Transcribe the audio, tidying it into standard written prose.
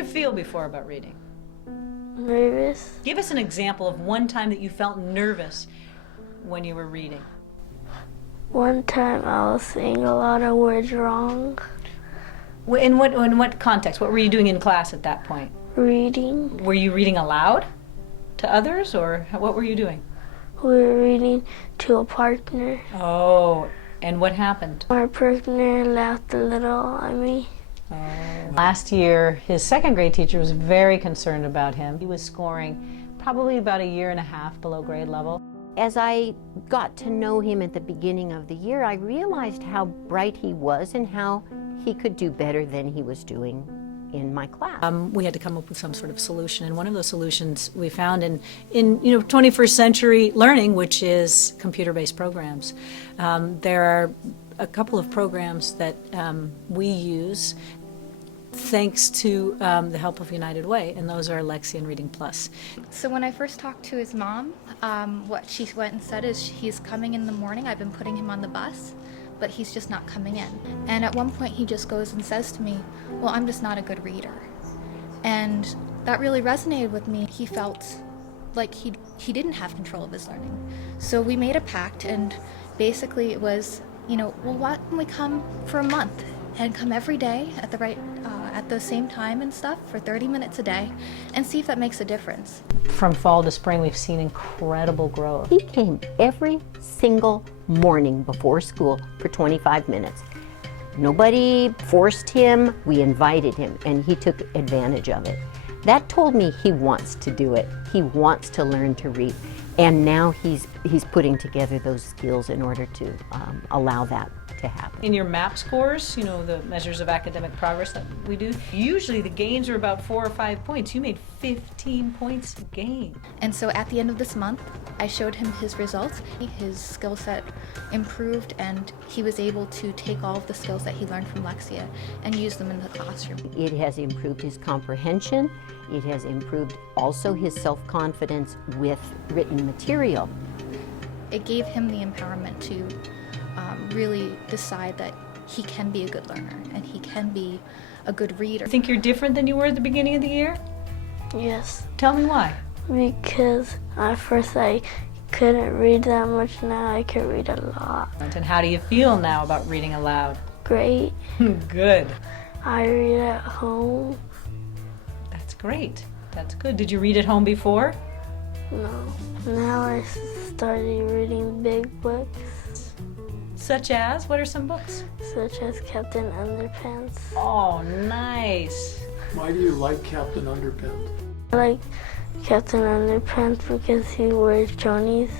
you feel before about reading? Nervous. Give us an example of one time that you felt nervous when you were reading. One time I was saying a lot of words wrong. In what context? What were you doing in class at that point? Reading. Were you reading aloud to others, or what were you doing? We were reading to a partner. Oh, and what happened? Our partner laughed a little at me. Last year, his second grade teacher was very concerned about him. He was scoring probably about a year and a half below grade level. As I got to know him at the beginning of the year, I realized how bright he was and how he could do better than he was doing in my class. We had to come up with some sort of solution, and one of those solutions we found in 21st century learning, which is computer-based programs. There are a couple of programs that we use thanks to the help of United Way, and those are Lexia and Reading Plus. So when I first talked to his mom, what she went and said is he's coming in the morning. I've been putting him on the bus, but he's just not coming in. And at one point he just goes and says to me, well, I'm just not a good reader. And that really resonated with me. He felt like he didn't have control of his learning. So we made a pact, and basically it was, well, why don't we come for a month and come every day at the same time and stuff for 30 minutes a day and see if that makes a difference. From fall to spring, we've seen incredible growth. He came every single morning before school for 25 minutes. Nobody forced him, we invited him, and he took advantage of it. That told me he wants to do it. He wants to learn to read. And now he's putting together those skills in order to allow that to happen. In your MAP scores, the measures of academic progress that we do, usually the gains are about 4 or 5 points. You made 15 points gain. And so at the end of this month, I showed him his results. His skill set improved, and he was able to take all of the skills that he learned from Lexia and use them in the classroom. It has improved his comprehension. It has improved also his self-confidence with written material. It gave him the empowerment to really decide that he can be a good learner and he can be a good reader. Think you're different than you were at the beginning of the year? Yes. Tell me why. Because at first I couldn't read that much. Now I can read a lot. And how do you feel now about reading aloud? Great. Good. I read at home. That's great. That's good. Did you read at home before? No. Now I started reading big books. Such as? What are some books? Such as Captain Underpants. Oh, nice. Why do you like Captain Underpants? I like Captain Underpants because he wears chonies.